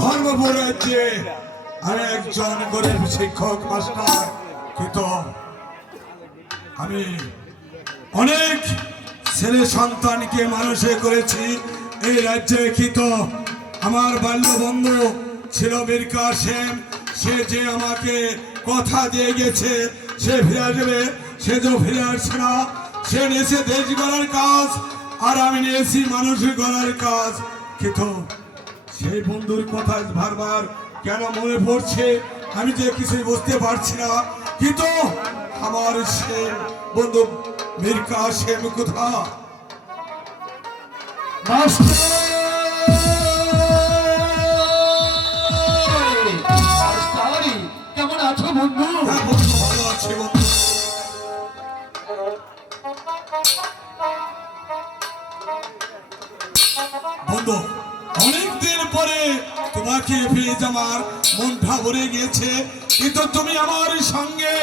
ধর্মপুর রাজ্যে আমি একজন গরিব শিক্ষক মাস্টার, কিন্তু আমি অনেক ছেলে সন্তানকে মানুষ করেছি এই রাজ্যে। কিন্তু আমার বাল্য বন্ধু ছিল মীর কাসেম, সে যে আমাকে কথা দিয়ে গেছে সে ফিরে আসবে, সে যে ফিরে আসছে না। সে নিয়েছে দেশ গড়ার কাজ আর আমি নিয়েছি মানুষ গড়ার কাজ। কিন্তু সেই বন্ধুর কথা বারবার কেন মনে পড়ছে আমি যে কিছুই বুঝতে পারছি না। কিন্তু আমার সে বন্ধু মীর কাসেম কোথা? কেমন আছো বন্ধু? হ্যাঁ বন্ধু, ভালো আছি বন্ধু। বন্ধু, অনেকদিন পরে তোমাকে পেয়ে আমার মনটা ভরে গিয়েছে। কিন্তু তুমি আমার সঙ্গে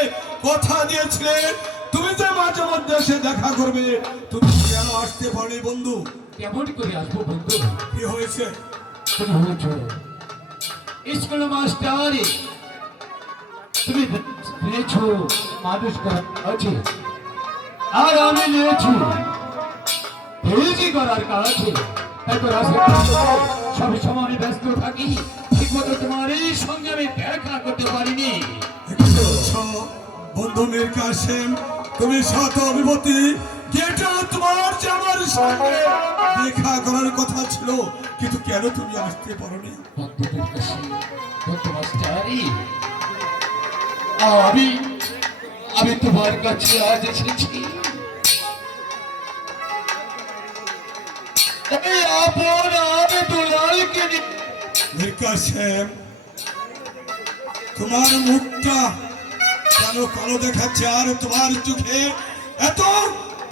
কথা দিয়েছিলে তুমি যে মাঝে মধ্যে এসে দেখা করবে, তুমি কেন আসতে পারো বন্ধু? কেমন করে আসবো বন্ধু? কি হয়েছে? তুমি হয়েছ স্কুল মাস্টার, তুমি পেয়েছ মানুষ আছে, আর আমি নিয়েছি করার কাজ আছে। সব সময় আমি ব্যস্ত থাকি, ঠিক মতো তোমার এই সঙ্গে আমি দেখা করতে পারিনি। বন্ধু মীর কাসেম, তুমি শত অভিমতি, তোমার যে আমার সঙ্গে দেখা করার কথা ছিল, কিন্তু কেন তুমি আসতে পারোনি? আমি তোমার কাছে আজ এসেছি মীর কাসেম, তোমার মুখটা কেন কালো দেখাচ্ছে আর তোমার চোখে এত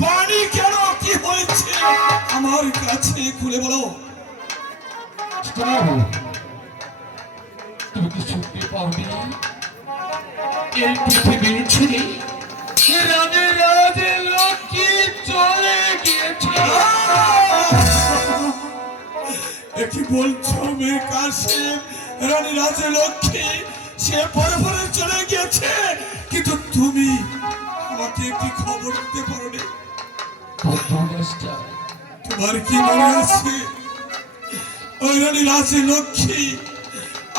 পানি কেন? কি হয়েছে আমার কাছে খুলে বলো। তুমি কি শুনতে পাওনি? এই পৃথিবীর ছেড়ে রানী রাজলক্ষ্মী চলে গিয়েছে। কি বলছো মীর কাসেম? রানী রাজলক্ষ্মী সে পরে পরে চলে গিয়েছে, কিন্তু তুমি আমাকে একটি খবর দিতে পারোনি? তোমার কি মনে আছে ওই রানী রাজলক্ষ্মী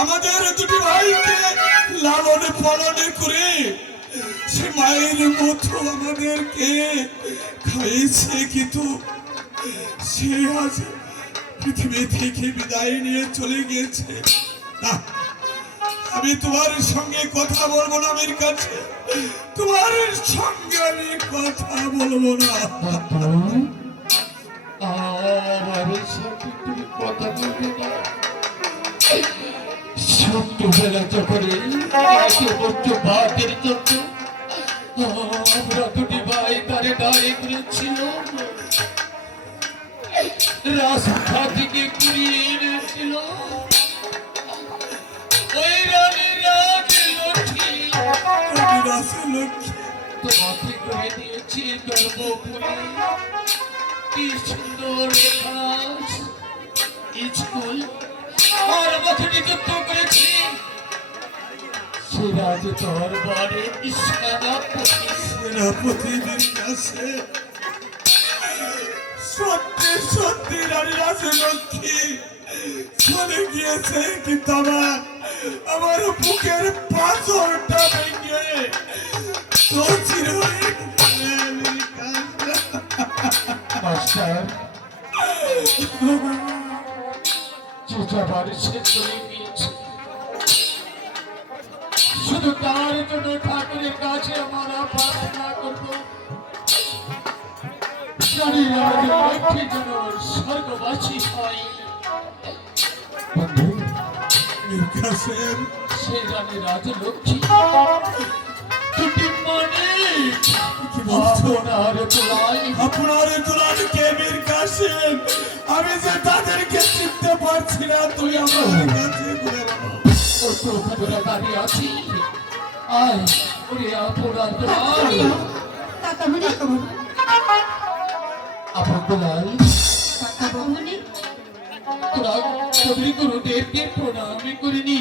আমাদের দুটি ভাইকে লালনে পালনে করে সে মায়ের মতো আমাদেরকে খাইয়েছে, কিন্তু সে আজ পৃথিবী থেকে বিদায় নিয়ে চলে গিয়েছে। না, আমি তোমার সঙ্গে কথা বলবো না মীর কাছে, তোমার সঙ্গে আমি কথা বলবো না। তুমি কথা বলবে না? ছোট্টবেলা যখন ভাতের জন্য আমরা দুটি ভাই তারে দাঁড়িয়ে করেছিল, রাস্তা থেকে কুড়িয়ে এনেছিল ওই রানী রাজলক্ষ্মী। তোমাকে করে দিয়েছি ধর্মপুরে, কি সুন্দর স্কুল আর আমাকে নিযুক্ত করেছি সিরাজ দরবারে সেনাপতির কাছে। সত্যি সত্যি রানী রাজলক্ষ্মী চলে গিয়েছে, কিন্তু আমার বুকের পাথরটা ভেঙে চির হয়ে মাস্টার যেটা সে চলে গিয়েছে, শুধু তার জন্য ঠাকুরের কাছে আমরা প্রার্থনা করব রানী রাজলক্ষ্মী যেন স্বর্গবাসী হয়। বন্ধু মীর কাসেম, সে রানী রাজলক্ষ্মী দুটি মানিক আপনার তোলার কে মীর কাসেম? আমি যে তাদেরকে চিনতে পারছি না, তুই আমার কাছে ঘুরে বলো। দাঁড়িয়ে আছি, আয় ওরে আপনার দুলাল, তোরা কবির গুরুদেবকে প্রণাম করিনি।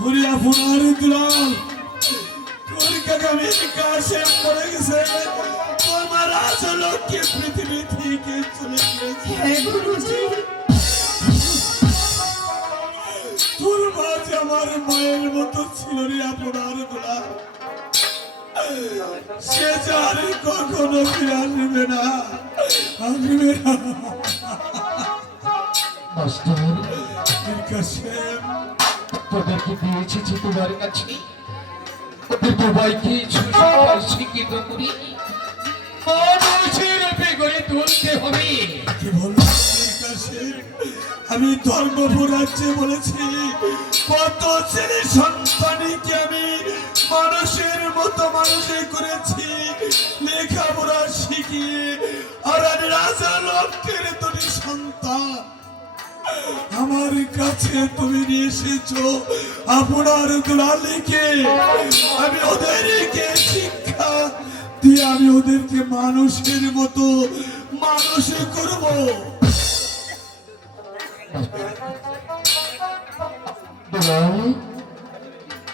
হরি আপনার দুলাল তোর কাকামির কাছে পড়ে গেছে তোমার আসলে কি পৃথিবী থেকে চলে গেছে হ্যাঁ গুরুজি, তোর মা যে আমার মায়ের মতো ছিল রে আপনার দুলাল, সে যে আর কখনো ফিরে আসবে না, আসবে না। মাস্টার, এর কাছে তোদেরকে দিয়েছি যে তোমার কাছে ওদের সবাইকে সুসংস্কার শিক্ষিত করি মানুষের রূপে গড়ে তুলতে হবে। কি বলবো এর কাছে? আমি ধর্মপুর রাজ্যে বলেছি কত ছেলে সন্তানকে আমি মানুষের মতো মানুষে করেছি, লেখাপড়া শিখিয়ে, আর আমি রাজা লক্ষ্যের দুটি সন্তান আমার কাছে তুমি নিয়ে এসেছো আপনার দুলালিকে। আমি ওদেরকে শিক্ষা দিয়ে আমি ওদেরকে মানুষের মতো মানুষ করব।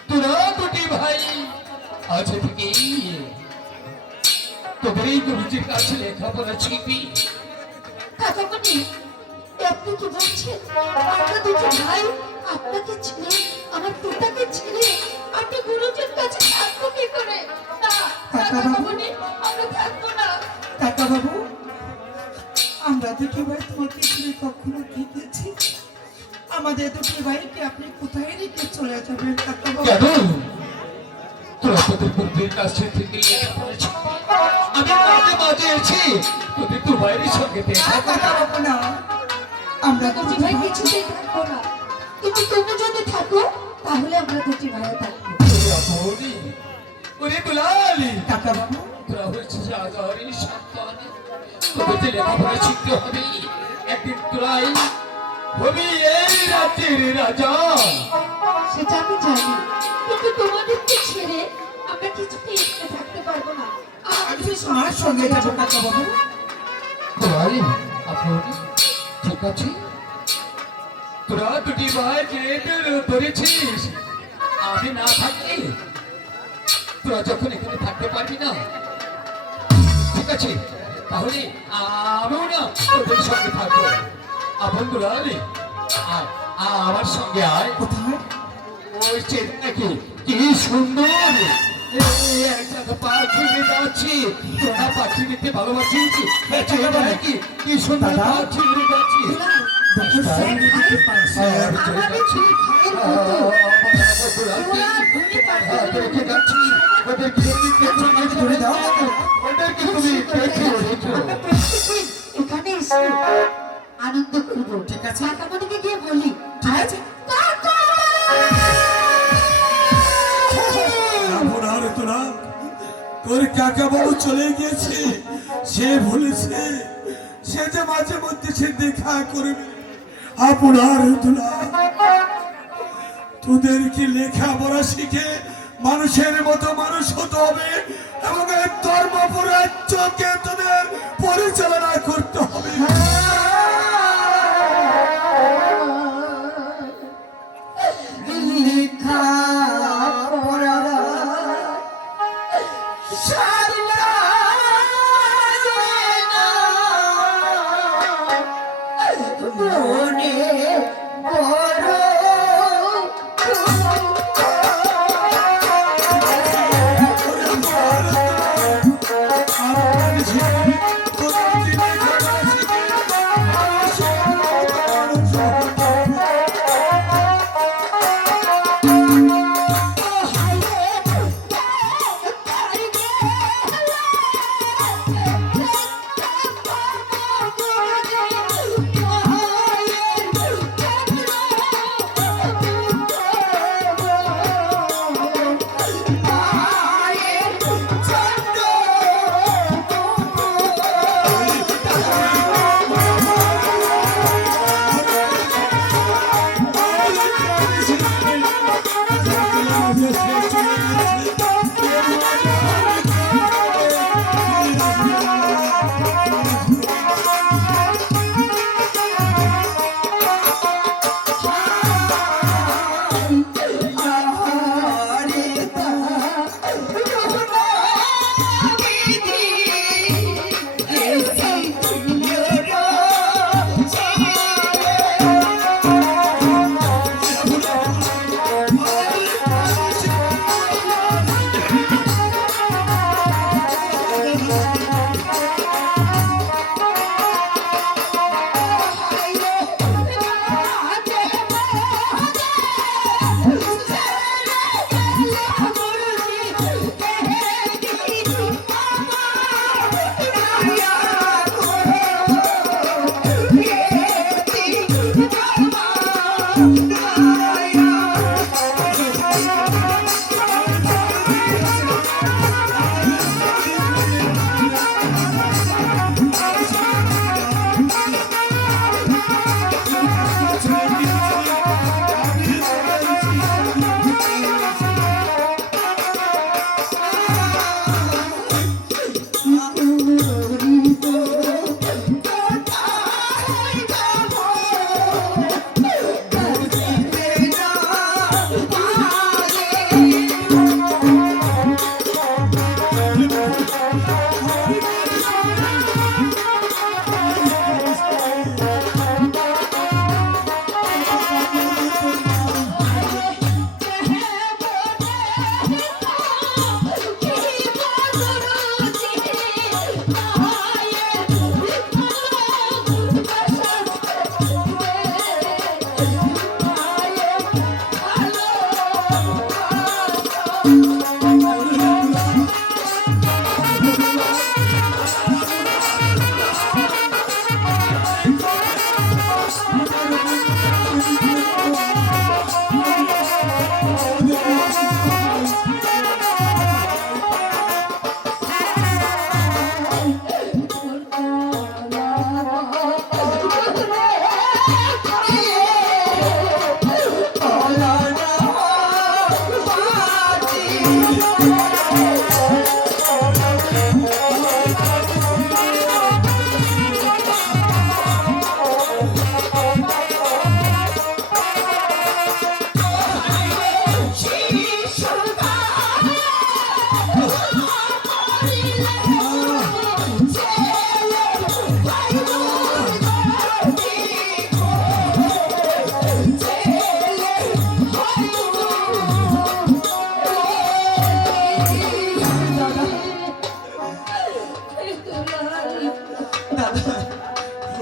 তোরা দুটি ভাই আজ থেকে তোদের এই গুরুজির কাছে লেখাপড়া শিখবি। কাকামণি, আপনি কি বলছেন? আমরা দুটো ভাই আপনাকে ছেড়ে, আমার পিতাকে ছেড়ে আপনি গুরুজির কাছে থাকবো কি করে? না, কাকামণি, আমরা থাকবো না। কাকা বাবু, আমরা দুটি ভাই তোমাকে ছেড়ে কখনো দেখেছি? আমাদের দুটি ভাইকে আপনি কোথায় রেখে চলে যাবেন কাকা বাবু? কেন তোরা তোদের গুরুজির কাছে থেকে লেখাপড়া শিখবি? আমি মাঝে মাঝে এসে তোদের দু ভাইয়ের সঙ্গে দেখা কাকা করি। বাবু না, আমরা দুটি দুটি ভাই ভাই কিছুতেই থাকবো না, কিন্তু তুমি যদি থাকো তাহলে আমরা দুটি ভাই থাকবো। বলি, ওরে দুলালি, কাকা বাবু, তোরা হচ্ছিস রাজারই সন্তান, তোদেরকে লেখাপড়া শিখতে হবে। একদিন তোরাই হবি এই রাজ্যের রাজা। সেটা আমি জানি, কিন্তু তোমাদেরকে ছেড়ে আমরা কিছুতেই এখানে থাকতে পারবো না। আমি তোমার সঙ্গে যাবো কাকা বাবু। তোরাই আপনি ঠিক আছে, তোরা দুটি ভাই যেহেতু ধরেছিস আমি না থাকলে তোরা যখন এখানে থাকতে পারবি না, ঠিক আছে, তাহলে আমিও না তোদের সঙ্গে থাকবো। আপন দুলালি, আমার সঙ্গে আয়। কোথায়? ওই চেন নাকি কি সুন্দর এই একটা পাখি যাচ্ছি, তোরা পাখি দেখতে ভালোবাসিস? নাকি কি সুন্দর দাদা? পাখি উড়ে যাচ্ছি। দেখো স্যার, দিতে পারছি। আমাদের দুই ভাইয়ের মতো তোরা ঘুরে পারবে দেখে যাচ্ছি, ওদেরকে ধরে দাও না তো। ওদেরকে তুমি দেখে রেখো। আমরা প্রত্যেকদিন এখানে এসে আনন্দ করবো। ঠিক আছে। কাকামণিকে গিয়ে বলি, ঠিক আছে। কাকা! আপনার তোরা তোর কাকা বাবু চলে গিয়েছে, সে ভুলেছে সে যে মাঝে মধ্যে সে দেখা করবে। আপনার তোরা তোদেরকে লেখাপড়া শিখে মানুষের মতো মানুষ হতে হবে এবং এই ধর্মপুর রাজ্যকে তোদের পরিচালনা করতে হবে। লেখা পড়া সারলা মনে বড় আপনার জীবনে তোদেরকে লেখাপড়া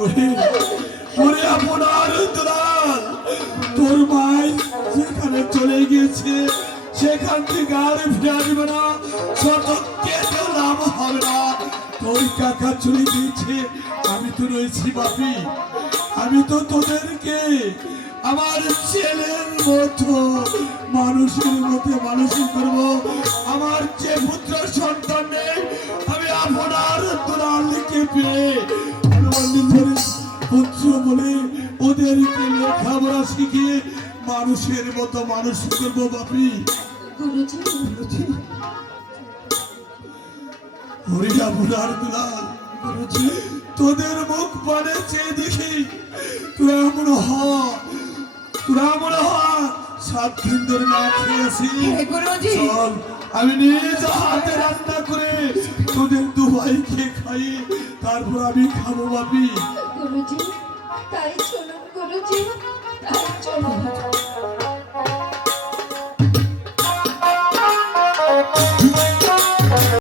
ওরে আপনার দুলাল, তোর মাই যেখানে চলে গিয়েছে সেখান থেকে আর ফিরে আসবে না, শতকে তো লাভ হবে না। তোর কাকা চলে গিয়েছে, আমি তো রয়েছি বাপি, আমি তো তোদেরকে আমার ছেলের মতো মানুষের মতো মানুষই করব। আমার যে পুত্র সন্তান নেই, আমি আপনার দুলালকে পেয়ে পুত্র বলে ওদেরকে লেখাপড়া শিখিয়ে মানুষের মতো মানুষ করবো বাপি। গুরুজি ওরে আপনার দুলাল, তোদের মুখ পানে চেয়ে দেখি তোরা মনে হয় 7 দিন ধরে না খেয়েছি। গুরুজি চল আমি নিজ হাতে রান্না করে তোদের 2 ভাইকে খাই, তারপর আমি খাবো বাপি। গুরুজি, তাই চলুন গুরুজি, তাই চলুন।